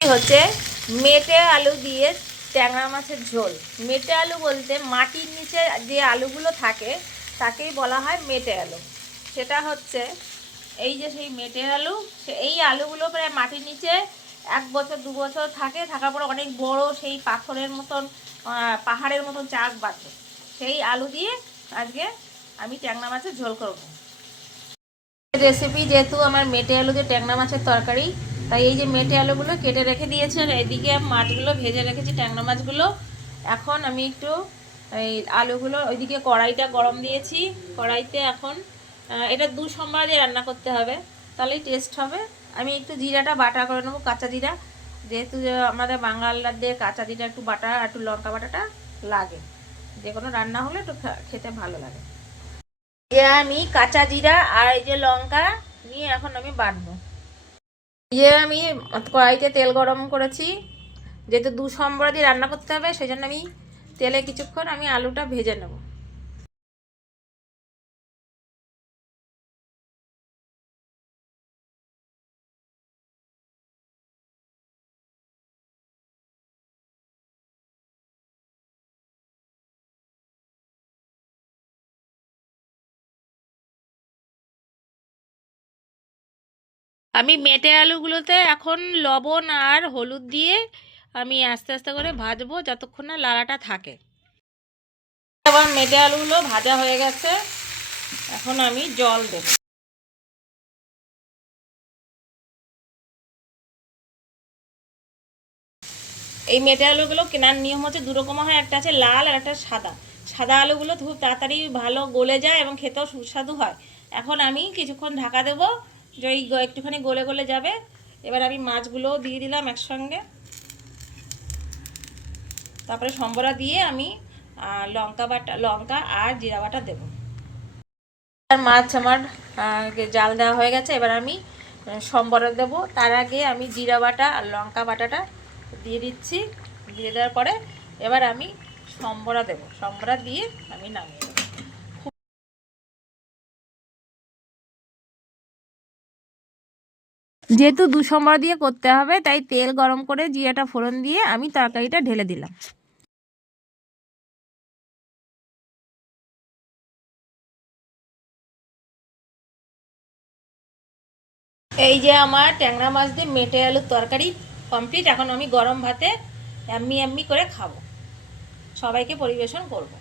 হচ্ছে মেটে আলু দিয়ে ট্যাংরা মাছের ঝোল। মেটে আলু বলতে মাটির নিচে যে আলুগুলো থাকে তাকেই বলা হয় মেটে আলু। সেটা হচ্ছে এই যে সেই মেটে আলু, এই আলুগুলো প্রায় মাটির নিচে 1 বছর 2 বছর থাকে, থাকার পর অনেক বড় সেই পাথরের মতন পাহাড়ের মতন চাক বাঁধে। সেই আলু দিয়ে আজকে আমি ট্যাংরা মাছের ঝোল করব। রেসিপি যেহেতু আমার মেটে আলু দিয়ে ট্যাংরা মাছের তরকারি, তাই এই যে মেটে আলুগুলো কেটে রেখে দিয়েছি আর এদিকে মাছগুলো ভেজে রেখেছি, ট্যাংরা মাছগুলো। এখন আমি একটু এই আলুগুলো, ওইদিকে কড়াইটা গরম দিয়েছি। কড়াইতে এখন এটা 2 সম্বার দিয়ে রান্না করতে হবে, তাহলেই টেস্ট হবে। আমি একটু জিরাটা বাটা করে নেবো, কাঁচা জিরা, যেহেতু আমাদের বাঙালদের কাঁচা জিরা একটু বাটা, একটু লঙ্কা বাটাটা লাগে, যে কোনো রান্না হলে একটু খেতে ভালো লাগে। আমি কাঁচা জিরা আর এই যে লঙ্কা নিয়ে এখন আমি বাটবো। আমি কড়াইতে তেল গরম করেছি, যেহেতু 2 সম্বর দিয়ে রান্না করতে হবে সেই জন্য আমি তেলে কিছুক্ষণ আমি আলুটা ভেজে নেব। আমি মেটে আলুগুলোতে এখন লবণ আর হলুদ দিয়ে আমি আস্তে আস্তে করে ভাজবো যতক্ষণ না লালাটা থাকে। আবার মেটে আলুগুলো ভাজা হয়ে গেছে, এখন আমি জল দেব। এই মেটে আলুগুলো কেনার নিয়ম হচ্ছে 2 রকম হয়, একটা আছে লাল আর একটা সাদা। সাদা আলুগুলো খুব তাড়াতাড়ি ভালো গলে যায় এবং খেতেও সুস্বাদু হয়। এখন আমি কিছুক্ষণ ঢাকা দেবো, যে একটুখানি গলে গলে যাবে। এবার আমি মাছগুলোও দিয়ে দিলাম একসঙ্গে, তারপরে সম্বরা দিয়ে আমি লঙ্কা আর জিরা বাটা দেবো। আর মাছ আমার জাল দেওয়া হয়ে গেছে, এবার আমি সম্বরা দেবো। তার আগে আমি জিরা বাটা আর লঙ্কা বাটাটা দিয়ে দিচ্ছি। দিয়ে দেওয়ার পরে এবার আমি সম্বরা দেবো, সম্বরা দিয়ে আমি নামিয়ে দেবো। যেহেতু 2 সম্বরা দিয়ে করতে হবে, তাই তেল গরম করে জিরাটা ফোড়ন দিয়ে আমি তরকারিটা ঢেলে দিলাম। এই যে আমার ট্যাংরা মাছ দিয়ে মেটে আলুর তরকারি কমপ্লিট। এখন আমি গরম ভাতে এম্মি এম্মি করে খাবো, সবাইকে পরিবেশন করব।